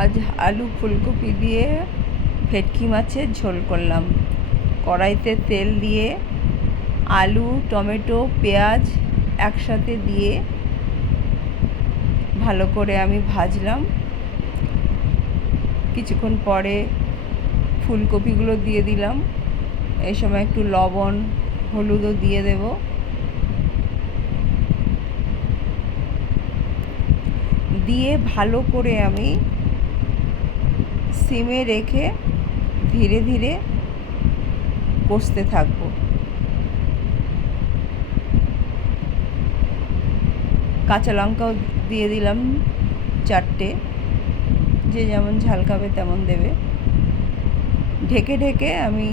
আজ আলু ফুলকপি দিয়ে ভেটকি মাছের ঝোল করলাম। কড়াইতে তেল দিয়ে আলু, টমেটো, পেঁয়াজ একসাথে দিয়ে ভালো করে আমি ভাজলাম। কিছুক্ষণ পরে ফুলকপিগুলো দিয়ে দিলাম। এই সময় একটু লবণ, হলুদও দিয়ে দেব। দিয়ে ভালো করে আমি সিমে রেখে ধীরে ধীরে কষতে থাকব। কাঁচা লঙ্কাও দিয়ে দিলাম 4টে, যে যেমন ঝাল খাবে তেমন দেবে। ঢেকে ঢেকে আমি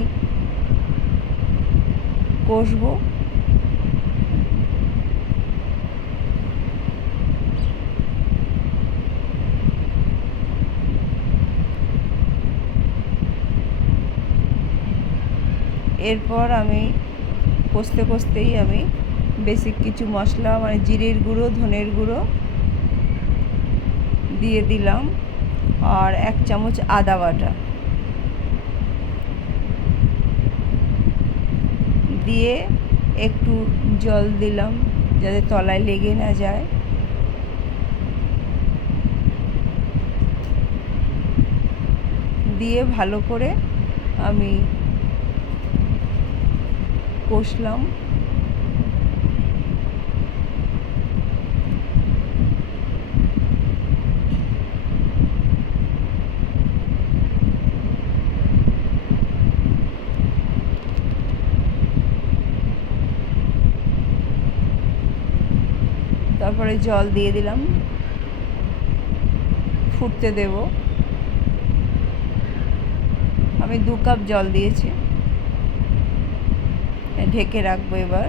কষবো। এরপর আমি কষতে কষতেই আমি বেসিক কিছু মশলা মানে জিরের গুঁড়ো, ধনের গুঁড়ো দিয়ে দিলাম, আর 1 চামচ আদা বাটা দিয়ে একটু জল দিলাম যাতে তলায় লেগে না যায়। দিয়ে ভালো করে আমি কষলাম। তারপরে জল দিয়ে দিলাম, ফুটতে দেব। আমি 2 কাপ জল দিয়েছি। ঢেকে রাখবো। এবার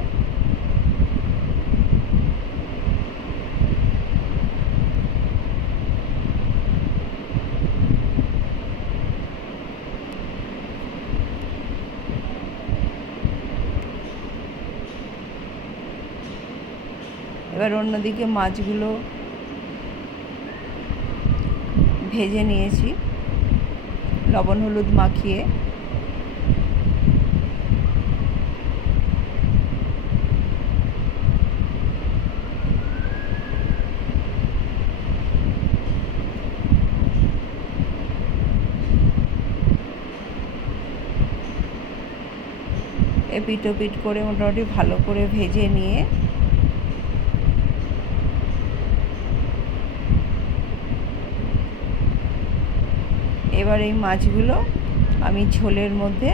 অন্যদিকে মাছগুলো ভেজে নিয়েছি লবণ হলুদ মাখিয়ে। এপিট ওপিট করে মোটামুটি ভালো করে ভেজে নিয়ে এবার এই মাছগুলো আমি ঝোলের মধ্যে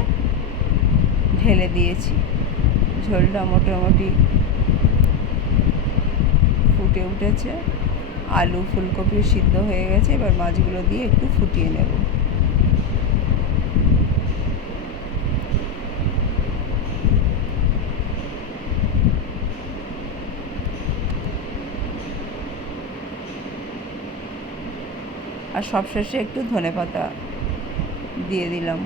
ঢেলে দিয়েছি। ঝোলটা মোটামুটি ফুটে উঠেছে, আলু ফুলকপিও সিদ্ধ হয়ে গেছে। এবার মাছগুলো দিয়ে একটু ফুটিয়ে নেব। আর সবশেষে একটু ধনেপাতা দিয়ে দিলাম।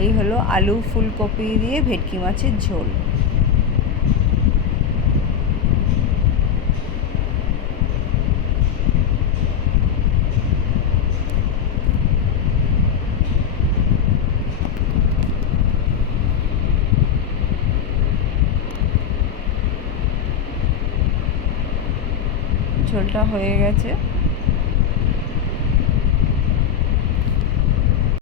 এই হলো আলু ফুলকপি দিয়ে ভেটকি মাছের ঝোল। ঝোলটা হয়ে গেছে।